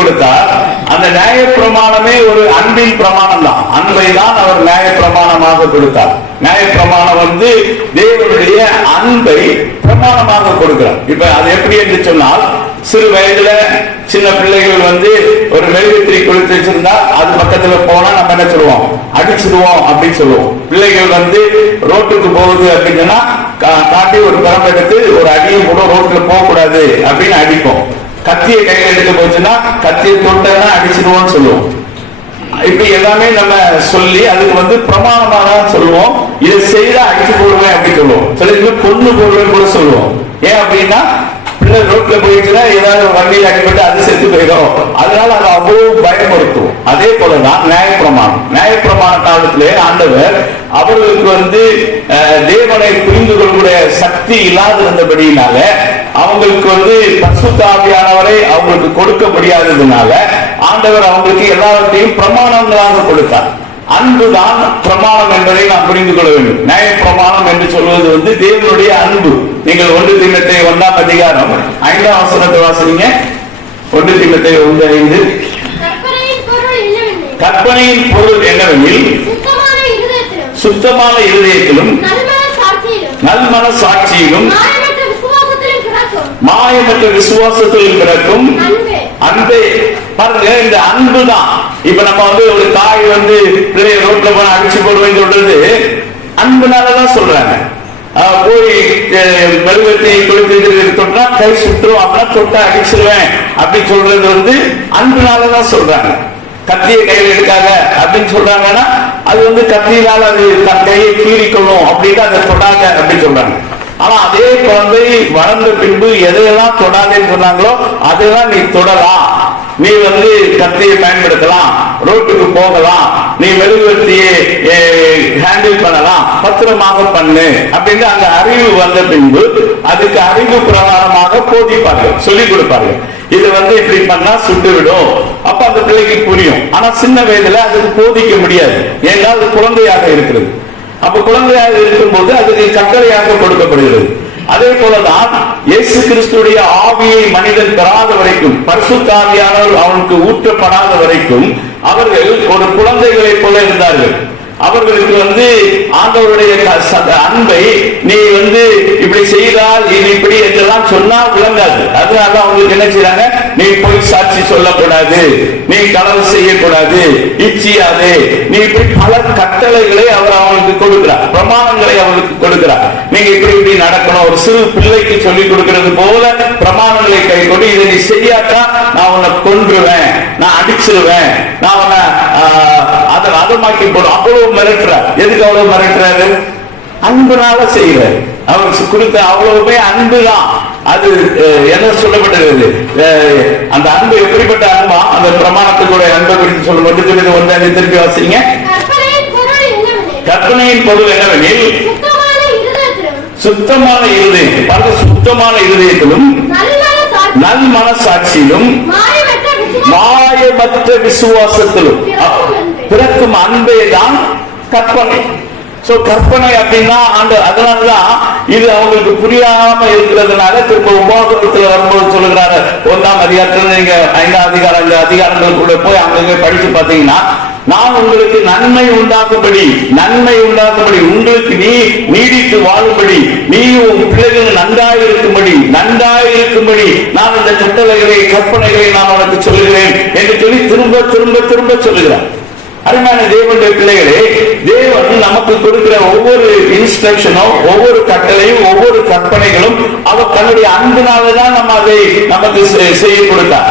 கொடுத்தார். அந்த நியாய பிரமாணமே ஒரு அன்பின் பிரமாணம் தான். அன்பை தான் அவர் நியாய பிரமாணமாக கொடுத்தார். நியாய பிரமாணம் தேவனுடைய அன்பை பிரமாணமாக கொடுக்கிறார். இப்ப அது எப்படி என்று சொன்னால், சிறு வயதுல சின்ன பிள்ளைகள் ஒரு மெழுகுத்திரி கொளுத்தி வச்சிருந்தா அது பக்கத்துல போனா நம்ம என்ன சொல்லுவோம், அடிச்சிடுவோம் அப்படின்னு சொல்லுவோம். பிள்ளைகள் ரோட்டுக்கு போகுது அப்படின்னா காட்டி ஒரு பரம் எடுத்து ஒரு அடியும் கூட ரோட்ல போக கூடாது அப்படின்னு அடிப்போம். கத்தியை கையில் எடுக்க போச்சுன்னா கத்தியை தொட்டா அடிச்சிடுவோம்னு சொல்லுவோம். இப்ப எல்லாமே நம்ம சொல்லி அதுக்கு பிரமாணமாக தான் சொல்லுவோம். இதை செய்தா அடிச்சு போடுவேன் அப்படின்னு சொல்லுவோம். சில கொண்டு போடுவேன் கூட சொல்லுவோம். ஏன் அப்படின்னா பிள்ளை ரோட்ல போயிடுச்சுன்னா ஏதாவது வண்டியில் அடிபட்டு அது செத்து போயிடும். அதனால அது அவ்வளவு பயமுறுத்தும். அதே போலதான் நியாயப்பிரமாணம். நியாயப்பிரமாண காலத்திலே ஆண்டவர் அவர்களுக்கு தேவனை புரிந்து கொள்ளக்கூடிய சக்தி இல்லாதிருந்தபடியினால அவங்களுக்கு பரிசுத்த ஆவியானவரை அவங்களுக்கு கொடுக்க முடியாததுனால ஆண்டவர் அவங்களுக்கு எல்லாவற்றையும் பிரமாணங்களாக கொடுத்தார். அன்புதான் பிரமாணம் என்பதை நாம் புரிந்து கொள்ள வேண்டும். நியாய பிரமாணம் என்று சொல்வது தேவனுடைய அன்பு. நீங்கள் 1 தீமோத்தேயு 1ஆம் அதிகாரம் 5ஆம் வசனத்தை வாசிங்க. 1 தீமோத்தேயு 1:5. கற்பனையின் பொருள் என்னவெனில் சுத்தமான இருதயத்திலும் நல்மன சாட்சியிலும் மாயமற்ற விசுவாசத்திலும் பிறக்கும் அன்பே. பாருங்க, இந்த அன்பு தான். இப்ப நம்ம ஒரு தாய் பிள்ளைய ரோட்ல போன அடிச்சு போடுவேன்னு சொல்றது அன்புனாலதான் சொல்றாங்க. போய் மெழுகுவர்த்தி கொளுத்தி தொட்டா கை சுற்றும், அப்படின்னா தொட்டா அடிச்சிருவேன் அப்படி சொல்றது அன்புனாலதான் சொல்றாங்க. கத்தியை கையில் எடுக்காத அப்படின்னு சொல்றாங்கன்னா அது கத்தியினால அது தன் கையை கீறிக்கணும் அப்படின்னு அதை தொடாத அப்படின்னு சொல்றாங்க. ஆனா அதே குழந்தை வளர்ந்த பின்பு எதையெல்லாம் தொடாதேன்னு சொன்னாங்களோ அதெல்லாம் நீ தொடலாம். நீ கத்தியை பயன்படுத்தலாம், ரோட்டுக்கு போகலாம், நீ மெழுகுவர்த்தியை ஹேண்டில் பண்ணலாம், பத்திரமாக பண்ணு அப்படின்னு அந்த அறிவு வந்த பின்பு அதுக்கு அறிவு பிரகாரமாக போதிப்பார்கள், சொல்லிக் கொடுப்பார்கள். இது இப்படி பண்ணா சுட்டு விடும். அப்ப அந்த பிள்ளைக்கு புரியும். ஆனா சின்ன வயதுல அதுக்கு போதிக்க முடியாது. ஏன்னா அது குழந்தையாக இருக்கிறது. அப்ப குழந்தையாக இருக்கும் போது அதுக்கு கட்டளையாக கொடுக்கப்படுகிறது. அதே போலதான் இயேசு கிறிஸ்துடைய ஆவியை மனிதன் பெறாத வரைக்கும், பரிசுத்த ஆவியானவர் அவனுக்கு ஊற்றப்படாத வரைக்கும் அவர்கள் ஒரு குழந்தைகளை போல இருந்தார்கள். அவர்களுக்கு ஆண்டவருடைய அன்பை நீ இப்படி செய்தால் இது இப்படி என்றெல்லாம் சொன்னா விளங்காது. அதனால அவங்களுக்கு என்ன செய்யறாங்க, நீ போய் சாட்சி சொல்லக்கூடாது, நீ களவு செய்யக்கூடாது, இச்சியாதே, நீ இப்படி பல கட்டளைகளை அவர் அவங்களுக்கு கொடுக்கிறார், பிரமாணங்களை அவங்களுக்கு கொடுக்கிறார். நீங்க இப்படி இப்படி நடக்கணும். ஒரு சிறு பிள்ளைக்கு சொல்லிக் கொடுக்கிறது போல பிரமாணங்களை கை கொண்டு இதை நீ செய்யாட்டா நான் உன்னை கொன்றுவேன், நான் அடிச்சிருவேன், நான் உன்னை அதை அதமாக்கி போடும். அவ்வளவு மிரட்டுறார். எதுக்கு அவ்வளவு மிரட்டுறாரு? அன்புனால செய்யறாரு. அவருக்கு கொடுத்த அவ்வளவுமே அன்புதான். அது என்ன சொல்லப்பட்டது, அந்த அன்பு எப்படிப்பட்ட அன்பா? அந்த பிரமாணத்துக்குடைய அன்பை குறித்து சொல்லும்போது திருப்பி வாசிங்க. கற்பனையின் பொருள் என்னவெனில் சுத்தமான இருதயம், சுத்தமான இருதயத்திலும் நல் மனசாட்சியிலும் மாயமற்ற விசுவாசத்திலும் பிறக்கும் அன்பே தான் கற்பனை. கற்பனை அப்படின்னா அதனாலதான் இது அவங்களுக்கு புரியாம இருக்கிறதுனால திரும்ப உபவாசத்துல வரும்போது சொல்லுகிறாரு 1ஆம் அதிகாரத்துல நீங்க 5ஆம் அதிகாரம் இந்த அதிகாரங்களுக்குள்ள போய் அங்க படிச்சு பாத்தீங்கன்னா, நான் உங்களுக்கு நன்மை உண்டாக்கும்படி உங்களுக்கு நீ நீடித்து வாழும்படி நீயும் உன் பிள்ளைகள் நன்றாயிருக்கும்படி நான் இந்த கட்டளைகளை கற்பனைகளை நான் உனக்கு சொல்லுகிறேன் என்று சொல்லி திரும்ப திரும்ப திரும்ப சொல்லுகிறேன். அருமையான தேவனுடைய பிள்ளைகளே, தேவன் நமக்கு கொடுக்கிற ஒவ்வொரு இன்ஸ்ட்ரக்ஷனும், ஒவ்வொரு கட்டளையும், ஒவ்வொரு கற்பனைகளும் அவர் தன்னுடைய அன்பினால்தான் நம்ம அதை நமக்கு செய்ய கொடுத்தார்.